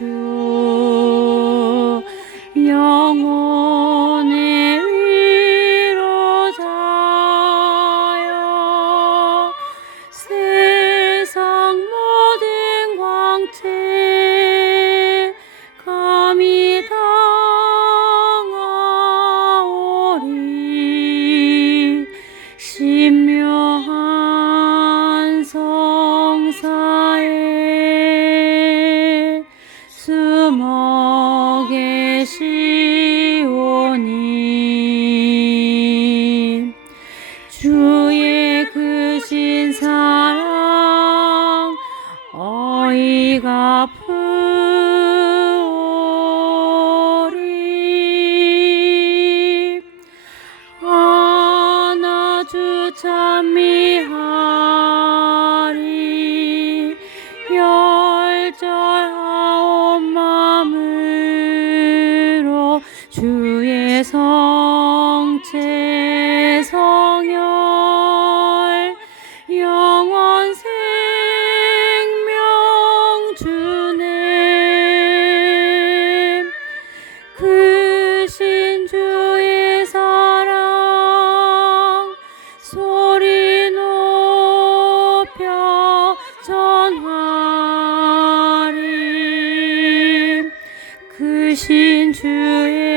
to 숨어 계시오니 주의 크신 사랑 어이가 프오리. 하나 주 찬미하리. 열절하온 마음으로 주의 성체 성열 영원 생명 주네. 크신 주의 사랑 소리 높여 전하리. 크신 주의